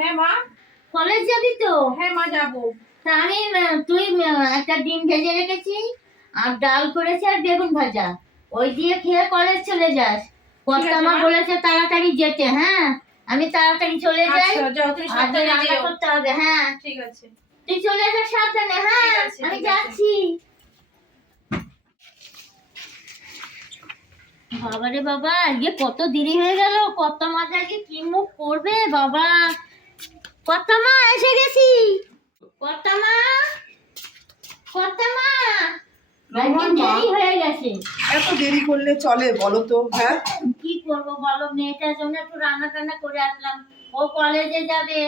হ্যাঁ মা। কলেজ যাবি তো? হ্যাঁ মা যাব। তা আমি তুই একটা ডিম ভেজে রেখেছি আর ডাল করেছি আর বেগুন ভাজা। ওই দিয়ে খেয়ে কলেজ চলে যাস। কর্তা মা মা। বলেছে তাড়াতাড়ি যেতে হ্যাঁ? আমি তাড়াতাড়ি চলে যাই। আচ্ছা রান্না করতে হবে হ্যাঁ। ঠিক আছে। তুই চলে যা সাবধানে হ্যাঁ? আমি। যাচ্ছি। বাবারে বাবা আজকে কত দেরি হয়ে গেল। কত আজকে কি মুখ করবে বাবা? কত মা এসে গেছি। মা। দেরি হয়ে গেছে। এত দেরি করলে চলে বলো তো হ্যাঁ? কি করব বলো? মেয়েটার জন্য একটু রান্না টান্না করে আসলাম। ও কলেজে যাবে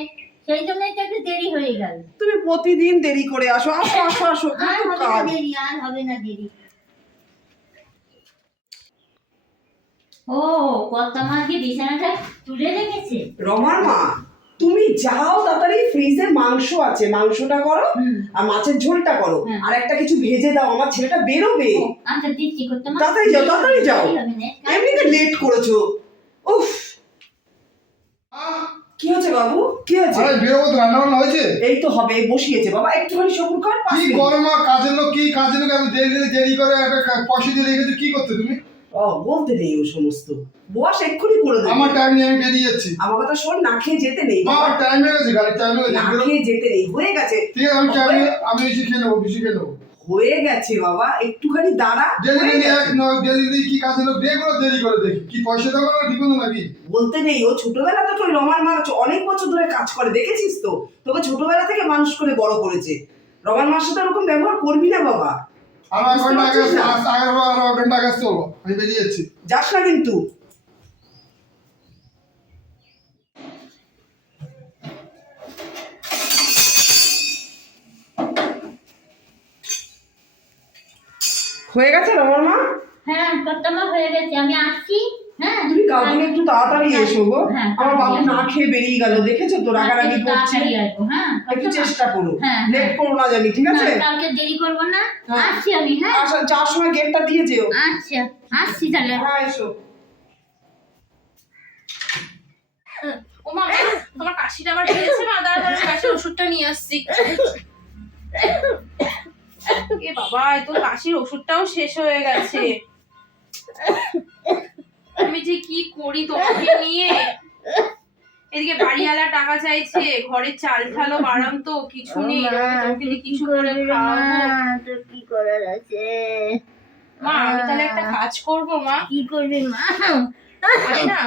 সেই জন্যই তো একটু দেরি হয়ে গেল। তুমি প্রতিদিন দেরি করে আসো। আসো আসো আসো আর কত হবে না কাজ। দেরি আর হবে না দেরি। ও কত মা কি বিছানাটা তুলে রেখেছে? রমার মা তুমি যাও তাড়াতাড়ি ফ্রিজে মাংস আছে মাংসটা করো আর মাছের ঝোলটা করো। আর একটা কিছু ভেজে দাও আমার ছেলেটা বেরোবে। আচ্ছা তাড়াতাড়ি যাও, তাড়াতাড়ি যাও। এমনিতে লেট করেছ। উফ। কি হয়েছে বাবু? কি হয়েছে? আরে বেরোবো তো রান্না বান্না হয়েছে? এই তো হবে বসিয়েছে বাবা। একটুখানি সবুর কর কি মিনিট। করো মা কাজের লোক কি কাজের লোক? এত দেরি দেরি দেরি করে একটা পয়সা দিয়ে রেখেছো কি করতে তুমি? বলতে নেই ও সমস্ত। বস এক্ষুনি করে দেবে। আমার টাইম নিয়ে আমি বেরিয়ে যাচ্ছি। আমার কথা শোন না খেয়ে যেতে নেই। আমার টাইম হয়ে গেছে গাড়ির টাইম হয়ে গেছে। বেরো। খেয়ে যেতে নেই হয়ে গেছে। ঠিক আছে আমি টাইম আমি এসে খেয়ে নেব বেশি খেয়ে নেব। হয়ে গেছে বাবা। একটুখানি দাঁড়া ডেলি ডেলি গেছে। এক নয় ডেলি ডেলি কি কাজের লোক? দেরি করে দেরি করে দেখি। কি পয়সা দেবো না ঠিক মতো নাকি? বলতে নেই ও ছোটবেলা থেকে ওই রমার মা অনেক বছর ধরে কাজ করে দেখেছিস তো? তোকে ছোটবেলা থেকে মানুষ করে বড় করেছে। রমান মার সাথে ওরকম ব্যবহার করবি না বাবা। আর এক বুঝতে ঘণ্টা আগে পারছিস না? আগের বার ঘণ্টা আগে চলবো আমি বেরিয়ে যাচ্ছি। যাস না কিন্তু। হয়ে গেছে রমন মা হ্যাঁ কত মা হয়ে গেছে আমি আসছি। হ্যাঁ তুমি একটু তাড়াতাড়ি এসো গো। হ্যাঁ, আমার বাবু না খেয়ে বেরিয়ে গেল দেখেছ তো? রাগারাগি করছে। হ্যাঁ একটু চেষ্টা করো। হ্যাঁ, লেট করো না জানি ঠিক আছে? কালকে দেরি করব না। হ্যাঁ। আসছি আমি হ্যাঁ। যাওয়ার সময় গেটটা দিয়ে যেও। আচ্ছা আসছি তাহলে। হ্যাঁ এসো। ও মা তোমার কাশিটা আবার পেয়েছে মা? দাঁড়া দাঁড়া কাশির ওষুধটা নিয়ে আসছি। এ বাবা এ তো কাশির ওষুধটাও শেষ হয়ে গেছে। আমি যে কি করি তোমাকে নিয়ে? এদিকে বাড়িওয়ালা টাকা চাইছে ঘরে চাল ঠালও বাড়ান তো কিছু নেই কিছু করে খাওয়াবো? কি করার আছে? মা আমি তাহলে একটা কাজ করব মা। কি করবি মা? না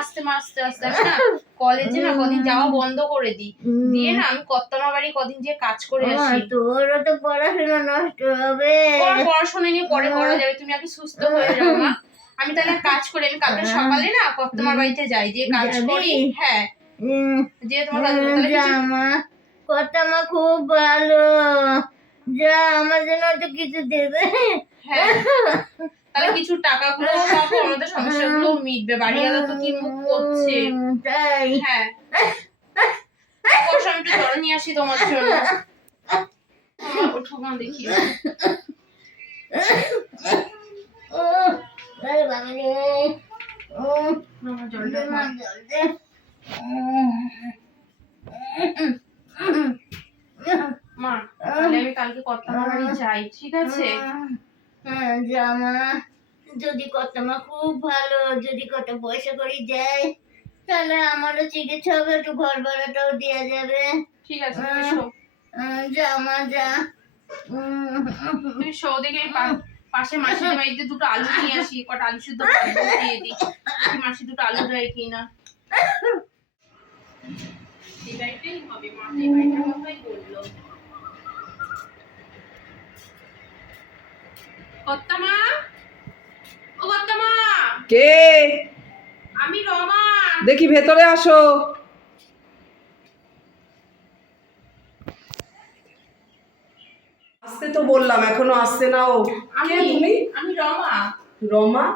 আস্তে মা আস্তে আস্তে না কলেজে না কদিন যাওয়া বন্ধ করে দিই। দিয়ে না আমি কত্তমা বাড়ি কদিন যে কাজ করে আসি। তোরও তো পড়াশোনা নষ্ট হবে। পড়াশোনা নিয়ে পরে করা যাবে তুমি আগে সুস্থ হয়ে যাও মা। আমি তাহলে কাজ করি আমি কালকে সকালে না কত্তমার বাড়িতে যাই দিয়ে কাজ করি হ্যাঁ। যে তোমার জামা কতমা খুব ভালো। যা আমার জন্য তো কিছু দেবে। হ্যাঁ। তাহলে কিছু টাকাগুলো পাবো আমাদের সমস্যাগুলো মিটবে বাড়িওয়ালা তো কি মুখ করছে? তাই। হ্যাঁ। আমি একটু জল নিয়ে আসি তোমার জন্য। ওঠো দেখি। মা। মা আমি কালকে বাড়ি যাই ঠিক আছে? হ্যাঁ, জামা যদি কতমা খুব ভালো যদি কত পয়সা করে দেয় তাহলে আমারও চিকিৎসা হবে একটু ঘর ভাড়াটাও দেওয়া যাবে। ঠিক আছে জামা যা তুমি শো দেখে আমি পা- পাশে মাসির বাড়িতে দুটো আলু নিয়ে আসি কটা আলু সিদ্ধ করে দিয়ে দিই। মাসি দুটো আলু দেয় কিনা। এই বাড়িটাই হবে মা এই কথাই বলল। কত্তামা ও কত্তামা কে? আমি রমা। দেখি ভেতরে আসো। আসতে তো বললাম এখনও আসছে না ও। কে আমি তুমি? আমি রমা। রমা?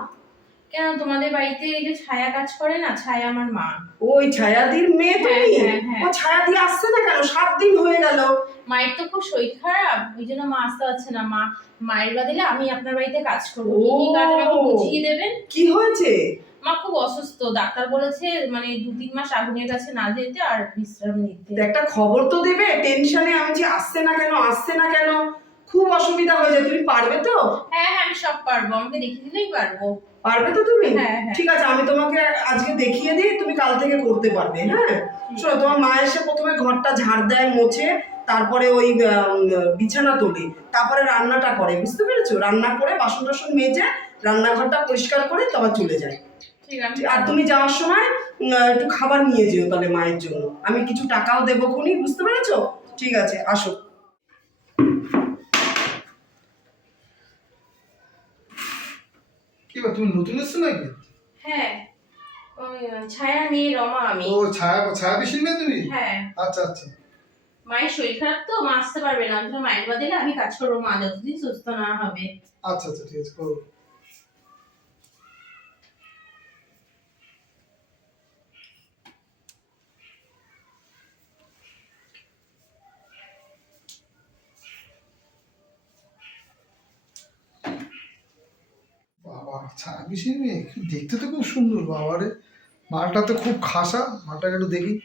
কেন তোমাদের বাড়িতে এই যে ছায়া কাজ করে না? ছায়া আমার মা। ওই ছায়াদির মেয়ে তুমি? হ্যাঁ, হ্যাঁ, হ্যাঁ। ও ছায়াদি আসছে না কেন? সাত দিন হয়ে গেল। মায়ের তো খুব শরীর খারাপ ওই জন্য মা আসতে পারছে না। মা মায়ের বাদিলে আমি আপনার বাড়িতে কাজ করব। কি কি কাজ আমাকে বুঝিয়ে দেবেন? কি হয়েছে? মা খুব অসুস্থ। ডাক্তার বলেছে মানে দু তিন মাস আগুনের কাছে না যেতে আর বিশ্রাম নিতে। একটা খবর তো দেবে টেনশনে আমি যে আসছে না কেন আসছে না কেন? খুব অসুবিধা হয়ে যায় তুমি পারবে তো? হ্যাঁ হ্যাঁ আমি সব পারব আমাকে দেখিয়ে দিলেই পারব। পারবে তো তুমি? হ্যাঁ হ্যাঁ। ঠিক আছে আমি তোমাকে আজকে দেখিয়ে দিই তুমি কাল থেকে করতে পারবে হ্যাঁ? শোনো তোমার মা এসে প্রথমে ঘরটা ঝাড় দেয় মোছে তারপরে ওই বিছানা তোলে তারপরে রান্নাটা করে বুঝতে পেরেছ? রান্না করে বাসন টাসন মেজে রান্নাঘরটা পরিষ্কার করে তারপর চলে যায়। ঠিক আছে। আর তুমি যাওয়ার সময় একটু খাবার নিয়ে যেও তাহলে মায়ের জন্য। আমি কিছু টাকাও দেবো খুনি বুঝতে পেরেছ? ঠিক আছে আসো। কি তুমি নতুন এসছো নাকি? হ্যাঁ ছায়া মেয়ে রমা আমি। ও ছায়া ছায়া বেশি না তুমি? হ্যাঁ। আচ্ছা আচ্ছা। মায়ের শরীর খারাপ তো মা আসতে পারবে না। আমি মায়ের বাদে আমি কাজ করব মা যতদিন সুস্থ না হবে। আচ্ছা আচ্ছা ঠিক আছে করো বাবা ছায়া মেয়ে দেখতে তো খুব সুন্দর বাবারে মালটা তো খুব খাসা মালটাকে একটু দেখি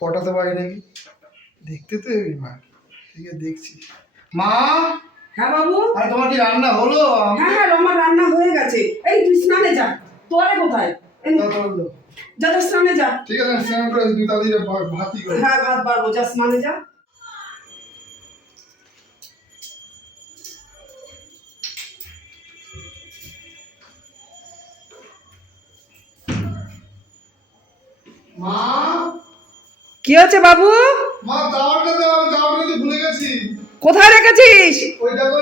পটাতে পারি নাকি? দেখতে তো এই মা ঠিক আছে দেখছি। মা! হ্যাঁ বাবু? আর তোমার কি রান্না হলো? হ্যাঁ হ্যাঁ রমা রান্না হয়ে গেছে। এই তুই স্নানে যা। তোয়ারে কোথায়? যা স্নানে যা। ঠিক আছে স্নান করে তুমি ভা- ভাতই করো। হ্যাঁ ভাত বাড়বো। যা স্নানে যা। মা? কি হচ্ছে বাবু? মা দাওয়াটা দাও আমি দাওয়াটা তো ভুলে গেছি। কোথায় রেখেছিস? ওই দেখো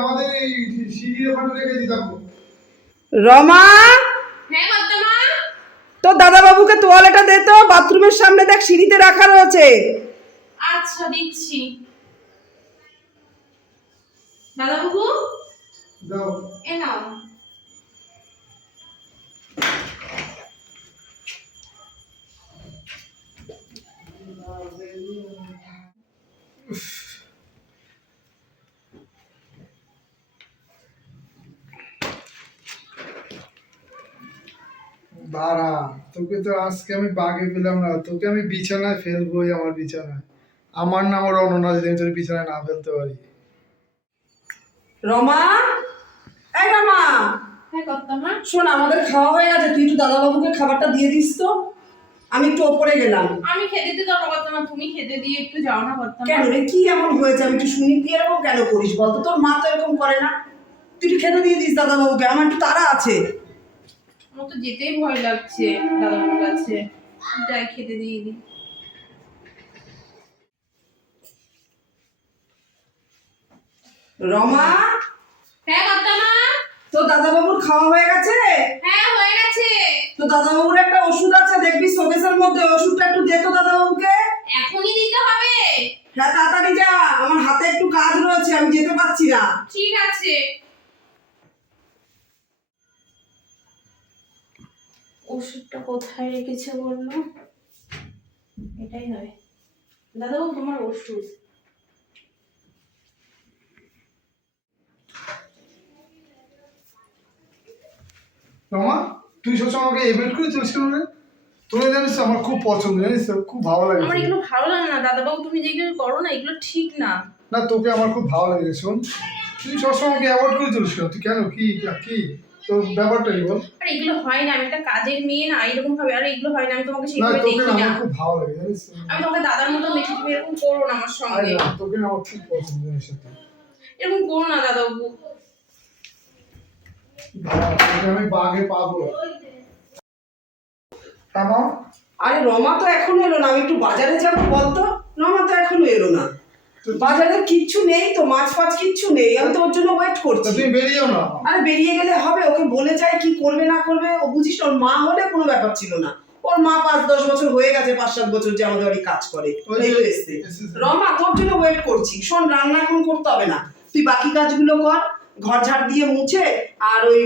আমাদের এই সিঁড়ির ওখানে রেখেছি দেখো রমা? হ্যাঁ কর্তামা তো দাদা বাবুকে তোয়ালেটা দে তো বাথরুমের সামনে দেখ সিঁড়িতে রাখা রয়েছে। আচ্ছা দিচ্ছি। দাদাবাবু? দাও। এ নাও। দাঁড়া তোকে তো আজকে আমি বাগে পেলাম না। তোকে আমি বিছানায় ফেলবোই আমার বিছানায়। আমার নাম অননা যদি আমি তোর বিছানায় না ফেলতে পারি। রমা? এই রমা! হ্যাঁ শোন আমাদের খাওয়া হয়ে গেছে। তুই একটু দাদা বাবুকে খাবারটা দিয়ে দিস তো। আমি একটু ওপরে গেলাম। আমি খেতে দিতে যাব কর্তামা তুমি খেতে দিয়ে একটু যাও না কর্তামা কেন রে কি এমন হয়েছে? আমি একটু শুনি তুই এরকম কেন করিস বলতো তোর মা তো এরকম করে না। তুই একটু খেতে দিয়ে দিস দাদা বাবুকে আমার একটু তাড়া আছে। আমার তো যেতেই ভয় লাগছে দাদাবাবুর কাছে। যাই খেতে দিয়ে দিই। রমা? হ্যাঁ কর্তামা তো দাদা বাবুর খাওয়া হয়ে গেছে? হ্যাঁ হয়ে গেছে তো দাদা বাবুর একটা ওষুধ আছে দেখবি শোকেসের মধ্যে ওষুধটা একটু দে তো দাদা বাবুকে এখনই দিতে হবে। হ্যাঁ তাড়াতাড়ি যা আমার হাতে একটু কাজ রয়েছে আমি যেতে পারছি না। ঠিক আছে। ওষুধটা কোথায় রেখেছে বলল? এটাই নয়। দাদাবাবু তোমার ওষুধ। রমা? তুই সবসময় আমাকে এভয়েড করে চলিস কেন রে? তোরা জানিস আমার খুব পছন্দ জানিস তো? খুব ভালো লাগে আমার এগুলো ভালো লাগে না। দাদাবাবু তুমি যেগুলো করো না এগুলো ঠিক না। না তোকে আমার খুব ভালো লাগে শোন। তুই সবসময় আমাকে অ্যাভয়েড করে চলিস কেন? তুই কেন? কি কি? তোর ব্যাপারটা বল? আর এগুলো হয় না। আমি একটা কাজের মেয়ে না এরকম ভাবে আর এগুলো হয় না। আমি তোমাকে সেভাবে দেখি না। খুব ভালো লাগে জানিস আমি তোমাকে দাদার মতো দেখি তুমি এরকম করো না আমার সঙ্গে। তোকে না আমার খুব পছন্দ এরকম করো না দাদাবাবু। আমি বাগে পাবো। তামা আরে রমা তো এখনও এলো না আমি একটু বাজারে যাব বলতো? রমা তো এখনও এলো না। বাজারে কিচ্ছু নেই তো মাছ ফাছ কিচ্ছু নেই আমি তো ওর জন্য ওয়েট করছি। তুমি বেরিয়েও না? আরে বেরিয়ে গেলে হবে ওকে বলে যায় কি করবে না করবে ও বুঝিস ওর মা হলে কোনো ব্যাপার ছিল না। ওর মা পাঁচ দশ বছর হয়ে গেছে পাঁচ সাত বছর যে আমাদের বাড়ি কাজ করে। রমা তোর জন্য ওয়েট করছি শোন রান্না এখন করতে হবে না। তুই বাকি কাজগুলো কর ঘর ঝাড় দিয়ে মুছে আর ওই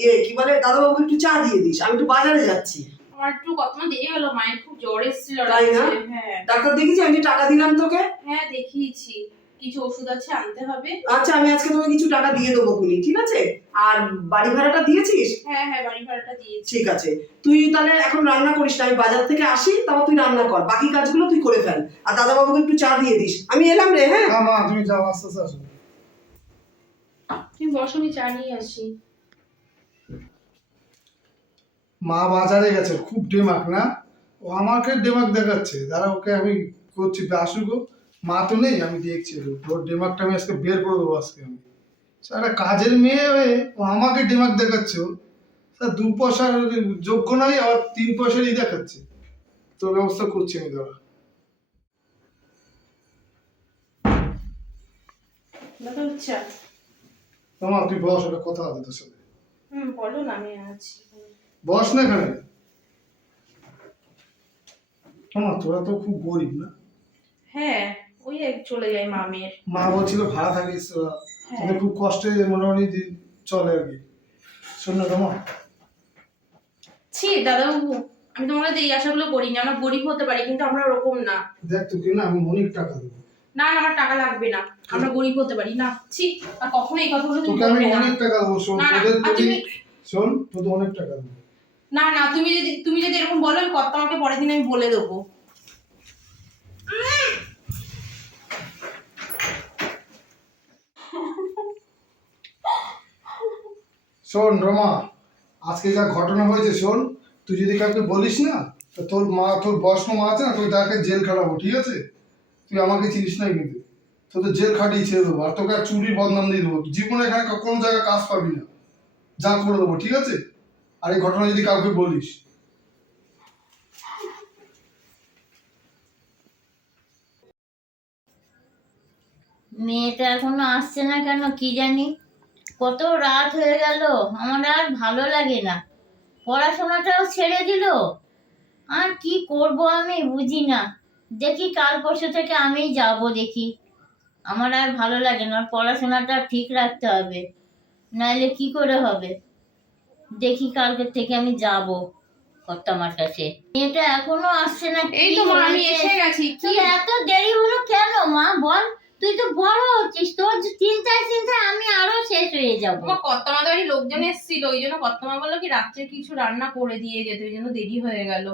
ইয়ে কি বলে দাদাবাবু একটু চা দিয়ে দিস আমি একটু বাজারে যাচ্ছি। আমার একটু কতক্ষণ দেরি হলো মায়ের খুব জ্বর এসেছিল তাই না? হ্যাঁ। ডাক্তার দেখেছি আমি টাকা দিলাম তোকে? হ্যাঁ দেখিয়েছি। কিছু ওষুধ আছে আনতে হবে। আচ্ছা আমি আজকে তোমাকে কিছু টাকা দিয়ে দেবো খুনি ঠিক আছে? আর বাড়ি ভাড়াটা দিয়েছিস? হ্যাঁ হ্যাঁ বাড়ি ভাড়াটা দিয়েছি। ঠিক আছে। তুই তাহলে এখন রান্না করিস না আমি বাজার থেকে আসি তারপর তুই রান্না কর বাকি কাজগুলো তুই করে ফেল। আর দাদা বাবুকে একটু চা দিয়ে দিস। আমি এলাম রে হ্যাঁ? মা তুমি যাও আস্তে আস্তে আসো। তুমি বসো আমি চা নিয়ে আসি। মা বাজারে গেছে খুব ডেমাক না? ও আমাকে ডেমাক দেখাচ্ছে। দাঁড়া ওকে আমি করছি আসুক। মা তো নেই আমি দেখছি। ওর ডেমাকটা আমি আজকে বের করে দেবো আজকে আমি। একটা কাজের মেয়ে হয়ে ও আমাকে ডেমাক দেখাচ্ছে স্যার দু পয়সার যোগ্য নয় আবার তিন পয়সারই দেখাচ্ছে। তোর ব্যবস্থা করছি আমি দাঁড়া। দাদা চা। তোমার তুই বস ওটা কথা আছে তোর সাথে। হুম বলো না আমি আছি। বস না এখানে? তোমার তোরা তো খুব গরিব না? হ্যাঁ ওই এক চলে যায় মামের। মা বলছিল ভাড়া থাকিস হ্যাঁ। খুব কষ্টে মোটামুটি চলে আর কি। শোন না তোমার ছি দাদাবাবু আমি তোমার এই আশাগুলো করিনি আমরা গরিব হতে পারি কিন্তু আমরা ওরকম না। দেখ তোকে না আমি অনেক টাকা দেবো। না না আমার টাকা লাগবে না। আমরা গরিব হতে পারি। না ছি আর কখনো এই কথাগুলো তুমি বলবে না। অনেক টাকা দেবো শোন তোদের প্রতি তুমি- শোন তোদের অনেক টাকা দেবো। না না তুমি যদি তুমি যদি এরকম বলো আমি কত আমাকে পরের দিন আমি বলে দেবো। শোন রমা আজকে যা ঘটনা হয়েছে শোন তুই যদি কাউকে বলিস না তোর মা তোর বয়স্ক মা আছে না তুই তাকে জেল খাটাবো ঠিক আছে? তুই আমাকে চিনিস না কিন্তু তোদের জেল খাটিয়ে ছেড়ে দেবো, আর তোকে আর চুরির বদনাম দিয়ে দেবো। জীবনে এখানে কোনো জায়গায় কাজ পাবি না। যা করে দেবো, ঠিক আছে? আর এই ঘটনা যদি কাউকে বলিস। মেয়েটা এখনও আসছে না কেন, কি জানি? কত রাত হয়ে গেল, আমার আর ভালো লাগে না। পড়াশোনাটাও ছেড়ে দিল? আর কি করব আমি, বুঝি না। দেখি কাল পরশু থেকে আমিই যাব দেখি। আমার আর ভালো লাগে না পড়াশোনাটা ঠিক রাখতে হবে। নাইলে কি করে হবে? দেখি কালকে থেকে আমি যাব কর্তামার কাছে। মেয়েটা এখনও আসছে না এই তো মা আমি এসে গেছি কি? এত দেরি হলো কেন মা? বল তুই তো বড় হচ্ছিস তোর চিন্তায় চিন্তায় আমি আরও শেষ হয়ে যাব। তোমার কর্তামাদের বাড়ির লোকজন এসেছিল ওই জন্য কর্তামা বলল কি রাত্রে কিছু রান্না করে দিয়ে যেতে ওই জন্য দেরি হয়ে গেল।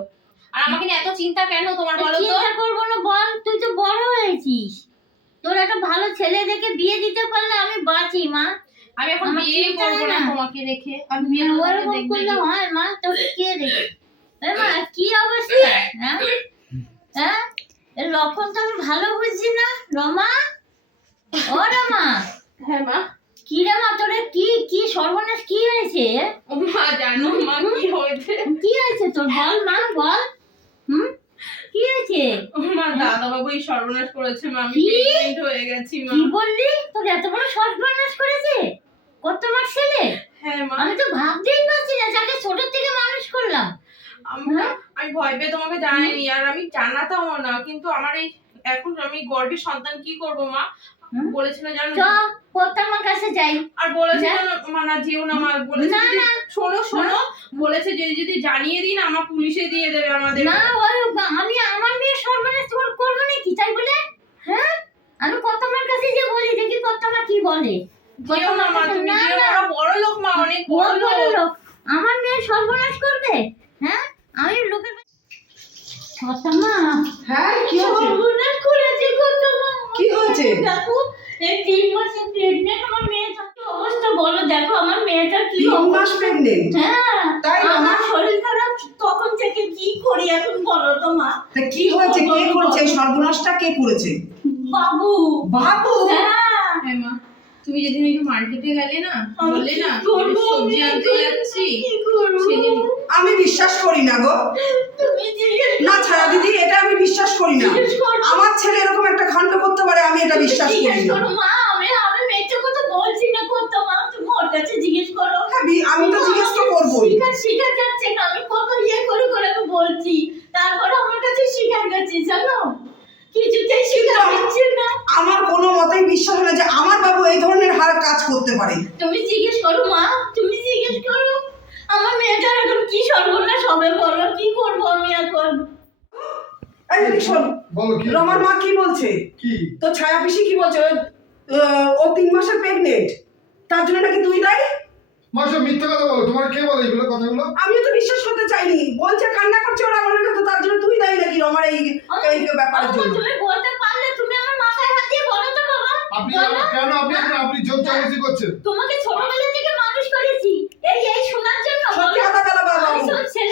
আর আমাকে নিয়ে এত চিন্তা কেন তোমার বলো তো? চিন্তা করব না বল তুই তো বড় হয়েছিস। তোর একটা ভালো ছেলে দেখে বিয়ে দিতে পারলে আমি বাঁচি মা। আমি এখন বিয়ে করব না। তোমাকে রেখে আমি বিয়ে করলে? হয় মা তোকে কে দেখে এ মা কি অবস্থা? হ্যাঁ? হ্যাঁ? লক্ষণ তো আমি ভালো বুঝছি না রমা? ও রমা? হ্যাঁ মা। কি রে মা তোর কি কি সর্বনাশ কি হয়েছে? মা জানো মা কি হয়েছে? কি হয়েছে তোর? বল মা বল। হুম? কি হয়েছে? ও মা দাদা বাবু এই সর্বনাশ করেছে মা আমি কি? প্রেগনেন্ট হয়ে গেছি মা। কি বললি? তোর এত বড় সর্বনাশ করেছে? কত মাস ছেলে? হ্যাঁ মা। আমি তো ভাবতেই পারছি না যাকে ছোট থেকে মানুষ করলাম। আমরা আমি ভয় পেয়ে তোমাকে জানাইনি আর আমি জানাতামও না কিন্তু আমার এই এখন আমি গর্ভের সন্তান কি করব মা? বলেছিল জানো চ কর্তামার কাছে যাই। আর বলেছে যা। জানো, মা না যেও না মা বলেছে না, না। শোনো শোনো বলেছে যে যদি জানিয়ে দিন আমার পুলিশে দিয়ে দেবে আমাদের। না আমি আমার মেয়ে সর্বনাশ তোর করব নাকি তাই বলে? হ্যাঁ? আমি কর্তামার কাছে যে বলি দেখি কর্তামা কি বলে। যেও না মা তুমি না, না। না। বড় লোক মা অনেক বড় লোক। আমার মেয়ে সর্বনাশ করবে? হ্যাঁ? আমি লোকের কর্তামা হ্যাঁ কি সর্বনাশ করেছে কর্তামা কি হয়েছে? দেখো এই তিন মাসে প্রেগনেন্ট আমার মেয়েটার কি অবস্থা বলো দেখো আমার মেয়েটা কি তিন মাস প্রেগনেন্ট হ্যাঁ তাই আমার শরীর খারাপ তখন থেকে কি করি এখন বলো তো মা? তা কি হয়েছে? কে করেছে? সর্বনাশটা কে করেছে? বাবু। বাবু? হ্যাঁ। হ্যাঁ মা। তুমি যেদিন ওই মার্কেটে গেলে না বললে না সবজি আনতে যাচ্ছি। আমি বিশ্বাস করি না গো। না ছাড়া দিদি এটা আমি বিশ্বাস করি না। আমার ছেলে এরকম একটা কাণ্ড করতে পারে আমি এটা বিশ্বাস করি না। মা আমি আমি মেয়েটার কথা বলছি না করতো মা? তুমি ওর কাছে জিজ্ঞেস করো। হ্যাঁ, আমি তো জিজ্ঞেস তো করবোই। শিকার শিকার যাচ্ছে না। আমি কত ইয়ে করে করে আমি বলছি। তারপর আমার কাছে শিকার গেছে জানো কিছুতেই শিকার কিন্তু আমার- হচ্ছে না আমার কোনো মতেই বিশ্বাস হয় না যে আমার বাবু এই ধরনের হার কাজ করতে পারে। তুমি জিজ্ঞেস করো মা তুমি জিজ্ঞেস করো। আমার মেয়েটার এখন কি সর্বনাশ হবে বলো কি করব আমি এখন? এই শোন বলো কি? রমার মা কি বলছে? কি? তো ছায়া পিসি কি বলছে? ও, তিন মাসের প্রেগনেন্ট তার জন্য নাকি তুই দায়ী? মা সব মিথ্যে কথা বলো। তোমার কে বলে এগুলো কথাগুলো? আমিও তো বিশ্বাস করতে চাইনি। বলছে কান্না করছে ওরা মনে তো তার জন্য তুই দায়ী নাকি রমার এই এই ব্যাপারের জন্য? তুমি বলতে পারলে তুমি আমার মাথায় হাত দিয়ে বলো তো বাবা আপনি কেন আপনি আপনি জোর চালাচি করছেন? তোমাকে ছোটবেলা থেকে মানুষ করেছি। এই এই শোনার জন্য সত্যি কথা বলো বাবা আমি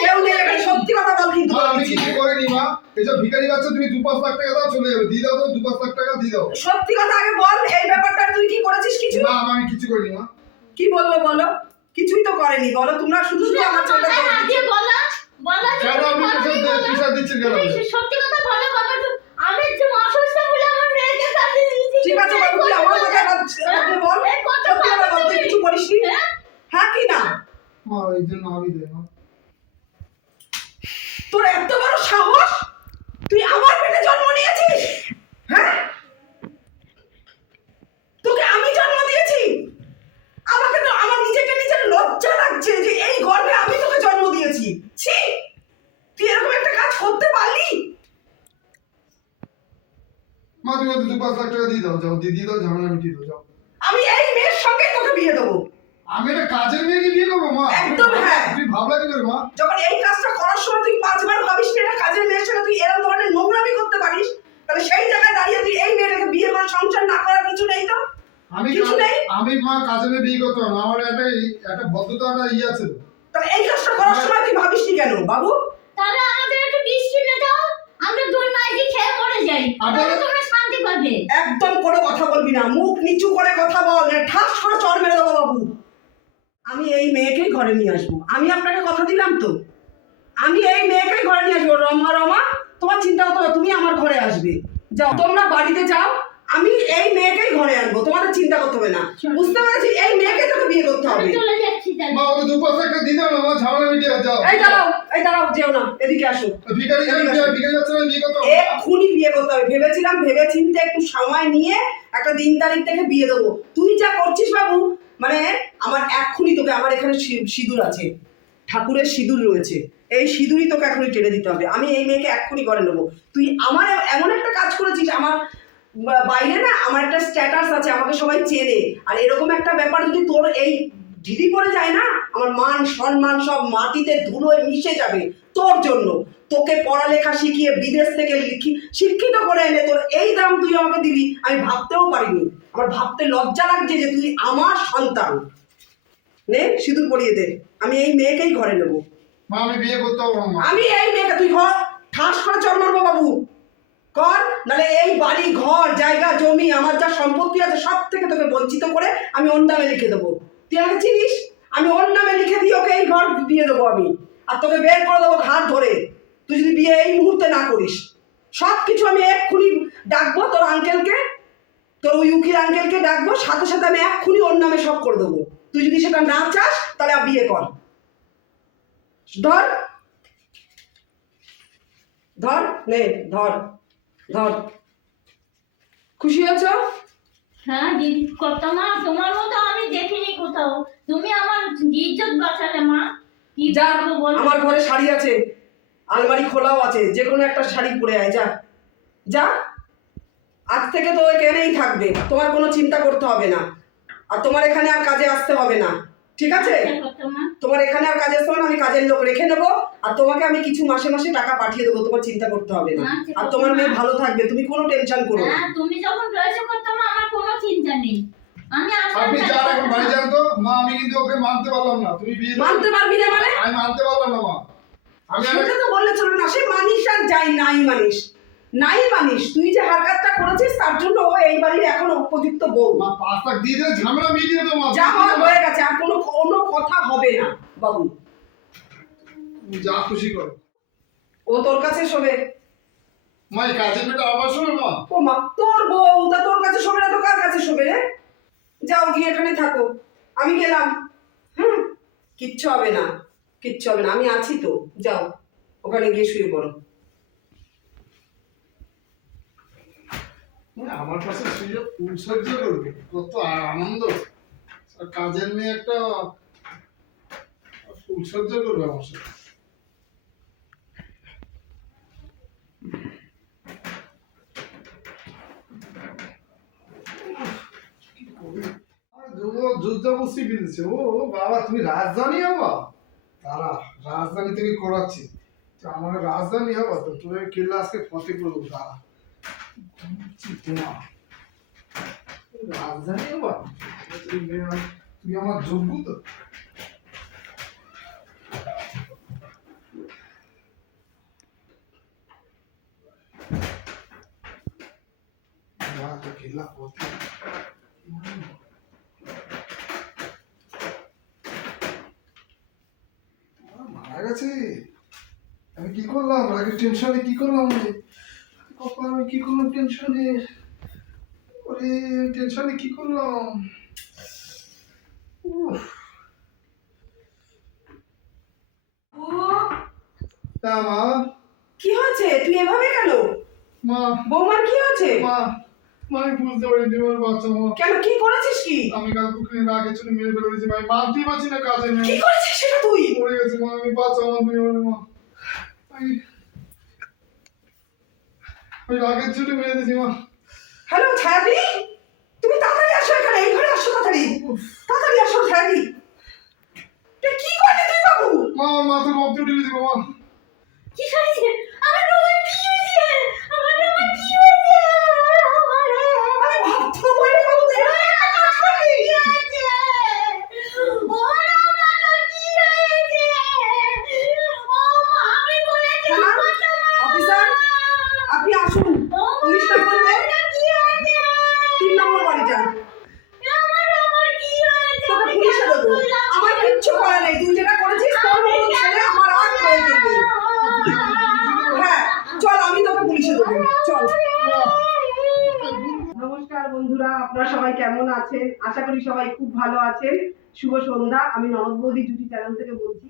কেউ নেই এখানে সত্যি কথা বল কিন্তু আমি। কিছু করিনি মা। এসব ভিখারি বাচ্চা তুমি দু পাঁচ লাখ টাকা দাও চলে যাবে। দিয়ে দাও তো দু পাঁচ লাখ টাকা দিয়ে দাও। সত্যি কথা আগে বল এই ব্যাপারটা তুই কি করেছিস কিছু? না আমি কিছু করিনি মা। কি বলব বলো? কিছুই তো করেনি বলো। তোমরা শুধু শুধু আমার মাথায় হাত দিয়ে বলো বলো কেন আপনি বলো। প্রেশার দিচ্ছেন কেন সত্যি কথা বলো বাবা তো আমি যে অসুস্থ বলে আমার মেয়েকে কাঁদিয়ে দিয়েছি ঠিক আছে বাবু তুই আমার হাত হাত বল। সত্যি কথা বল কিছু করিসনি হ্যাঁ? হ্যাঁ কি না? মা জন্য আমি মা। তোর এত বড় সাহস? তুই আমার পেটে জন্ম নিয়েছিস? হ্যাঁ? তোকে আমি জন্ম দিয়েছি? আমাকে তো আমার নিজেকে নিজের লজ্জা লাগছে যে এই গর্ভে আমি তোকে জন্ম দিয়েছি ছি তুই এরকম একটা কাজ করতে পারলি মা তুমি ওদের দু পাঁচ লাখ টাকা দিয়ে দাও যাও দিয়ে দিয়ে দাও ঝামেলা মিটিয়ে দাও যাও। আমি এই মেয়ের সঙ্গে তোকে বিয়ে দেবো। আমি একটা কাজের মেয়েকে বিয়ে করব মা? একদম হ্যাঁ। তুমি ভাবলা কি করে মা? যখন এই কাজটা করার সময় তুই পাঁচবার ভাবিস না এটা কাজের মেয়ের সঙ্গে তুই এরকম ধরনের নোংরামি করতে পারিস তাহলে সেই জায়গায় দাঁড়িয়ে তুই এই মেয়েটাকে বিয়ে করে সংসার না করার কিছু নেই তো? আমি কিছু নেই? আমি মা কাজের মেয়ে বিয়ে করতাম আমার একটা একটা ভদ্রতা একটা ইয়ে আছে। তো তাহলে এই কাজটা করার সময় তুই ভাবিসনি কেন বাবু? তাহলে আমাদের একটু বিষ কিনে দাও আমরা দুই মাইকে খেয়ে মরে যাই। আপনার- একদম কোনো কথা বলবি না। মুখ নিচু করে কথা বল, না ঠাস করে চর মেরে দেবো বাবু। আমি এই মেয়েকেই ঘরে নিয়ে আসব। আমি আপনাকে কথা দিলাম তো? আমি এই মেয়েকেই ঘরে নিয়ে আসব। রমা রমা, তোমার চিন্তা করতে তুমি আমার ঘরে আসবে। যাও, তোমরা বাড়িতে যাও আমি এই মেয়েকেই ঘরে আনব তোমাদের চিন্তা করতে হবে না। বুঝতে পারছি? এই মেয়েকে তোকে বিয়ে করতে আমি হবে। চলে যাচ্ছি মা ওদের দু পাঁচ টাকা দাও না মা ঝামেলা মিটিয়ে যাও। এই দাঁড়াও এই দাঁড়াও যেও না এদিকে আসো। ভিখারি এদিকে ভিখারি যাচ্ছে না বিয়ে করতে এক্ষুনি বিয়ে করতে হবে। ভেবেছিলাম ভেবে চিন্তে একটু সময় নিয়ে একটা দিন তারিখ থেকে বিয়ে দেবো। তুই যা করছিস বাবু মানে আমার এক্ষুনি তোকে আমার এখানে সি- সিঁদুর আছে। ঠাকুরের সিঁদুর রয়েছে। এই সিঁদুরই তোকে এখনই টেনে দিতে হবে। আমি এই মেয়েকে এক্ষুনি করে নেব। তুই আমার এমন একটা কাজ করেছিস আমার বাইরে না আমার একটা স্ট্যাটাস আছে আমাকে সবাই চেনে। আর এরকম একটা ব্যাপার যদি তোর এই ঢিলি পড়ে যায় না আমার মান সম্মান সব মাটিতে ধুলোয় মিশে যাবে তোর জন্য। তোকে পড়ালেখা শিখিয়ে বিদেশ থেকে লিখি শিক্ষিত করে এনে তোর এই দাম তুই আমাকে দিবি আমি ভাবতেও পারিনি। আমার ভাবতে লজ্জা লাগছে যে তুই আমার সন্তান। নে সিঁদুর পরিয়ে দে। আমি এই মেয়েকেই ঘরে নেব। আমি বিয়ে করতে আমি এই মেয়েকে তুই ঘর ঠাস করে চর মারবো বাবু। কর নাহলে এই বাড়ি, ঘর, জায়গা, জমি, আমার যা সম্পত্তি আছে সব থেকে তোকে বঞ্চিত করে আমি ওর নামে লিখে দেবো। তুই আমাকে চিনিস? আমি ওর নামে লিখে দিয়ে ওকে এই ঘর দিয়ে দেবো আমি। আর তোকে বের করে দেবো ঘাট ধরে। তুই যদি বিয়ে এই মুহূর্তে না করিস সব কিছু আমি এক্ষুনি ডাকবো তোর আঙ্কেলকে, তোর ওই উকিল আঙ্কেলকে ডাকবো, সাথে সাথে আমি এক্ষুনি ওর নামে সব করে দেবো। তুই যদি সেটা না চাস, তাহলে আর বিয়ে কর। ধর। ধর, নে, ধর। ধর। খুশি হয়েছ? হ্যাঁ দিদি। কত মা তোমার মতো আমি দেখিনি কোথাও। তুমি আমার ইজ্জত বাঁচালে মা। কি যা আমার ঘরে শাড়ি আছে আলমারি খোলাও আছে যে কোনো একটা শাড়ি পরে আয় যা। যা। আজ থেকে তো এখানেই থাকবে তোমার কোনো চিন্তা করতে হবে না। আর তোমার এখানে আর কাজে আসতে হবে না। ঠিক আছে? তোমার এখানে আর কাজে আসতে হবে না আমি কাজের লোক রেখে নেব আর তোমাকে আমি কিছু মাসে মাসে টাকা পাঠিয়ে দেবো তোমার চিন্তা করতে হবে না। আচ্ছা, আর তোমার মেয়ে ভালো থাকবে তুমি কোনো টেনশন করো না। হ্যাঁ তুমি যখন রয়েছে করতাম আমার কোনো চিন্তা নেই। আমি আসলে আপনি যান এখন বাড়ি যান তো। মা আমি কিন্তু ওকে মানতে পারলাম না। তুমি বিয়ে মানতে পারবি না মানে? আমি মানতে পারলাম না মা। আমি সেটা তো বললে চলবে না সে মানিস আর যাই নাই মানিস। নাই মানিস তুই যে হারকাতটা করেছিস তার জন্য ও এই বাড়ির এখন উপযুক্ত বউ। মা পাঁচ লাখ দিয়ে দিলে ঝামেলা মিটিয়ে দেবো মা যা হওয়ার হয়ে গেছে আর কোনো কোনো কথা হবে না বাবু। যা খুশি করো। ও তোর কাছে শোবে। মা এই কাজের মেয়েটা আবার শোনো মা? ও মা তোর বউ তা তোর কাছে শোবে না তো কার কাছে শোবে রে? যাও গিয়ে এখানে থাকো। আমি গেলাম। হুম কিচ্ছু হবে না কিচ্ছু হবে না আমি আছি তো। যাও ওখানে গিয়ে শুয়ে পড়ো। মানে আমার কাছে সুযোগ উৎসর্য করবে, কত আনন্দ। কাজের মেয়ে একটা উৎসর্য করবে আমার সাথে। যুদ্ধবস্তি বিঁধেছে। ও বাবা, তুমি রাজধানী হবা? তারা রাজধানী থেকে করাচ্ছি। আমার রাজধানী হবা তো তুমি কিল্লা আজকে ফতে করব তারা রাজধানী হবা তুমি আমার যোগ্য তো তো কেল্লা মারা গেছে? আমি কি করলাম? আগে টেনশনে কি করলাম আমি? কপাল আমি কি করলাম টেনশনে ওরে টেনশনে কি করলাম? তা মা? কি হয়েছে? তুই এভাবে কেন? মা। বৌমার কি হয়েছে? মা মা আমি বুঝতে পারিনি আমার বাচ্চা মা। কেন কি করেছিস কি? আমি কাল পুকুরে না চলে মেরে ফেলে দিয়েছি ভাই মানতেই পারছি না কাজে কি করেছিস সেটা তুই? পড়ে গেছে মা। আমি বাচ্চা মা। তুমি মা। আমি রাগের চুটে মেরে দিয়েছি মা। হ্যালো ছায়াদি? তুমি তাড়াতাড়ি আসো এখানে এই ঘরে আসো তাড়াতাড়ি। তাড়াতাড়ি আসো ছায়াদি। তুই কি করলি তুই বাবু? মা আমার মাথার রক্ত উঠে গেছে মা। কি খাইছে আমার শুভ সন্ধ্যা আমি ননদ বৌদি জুটি চ্যানেল থেকে বলছি।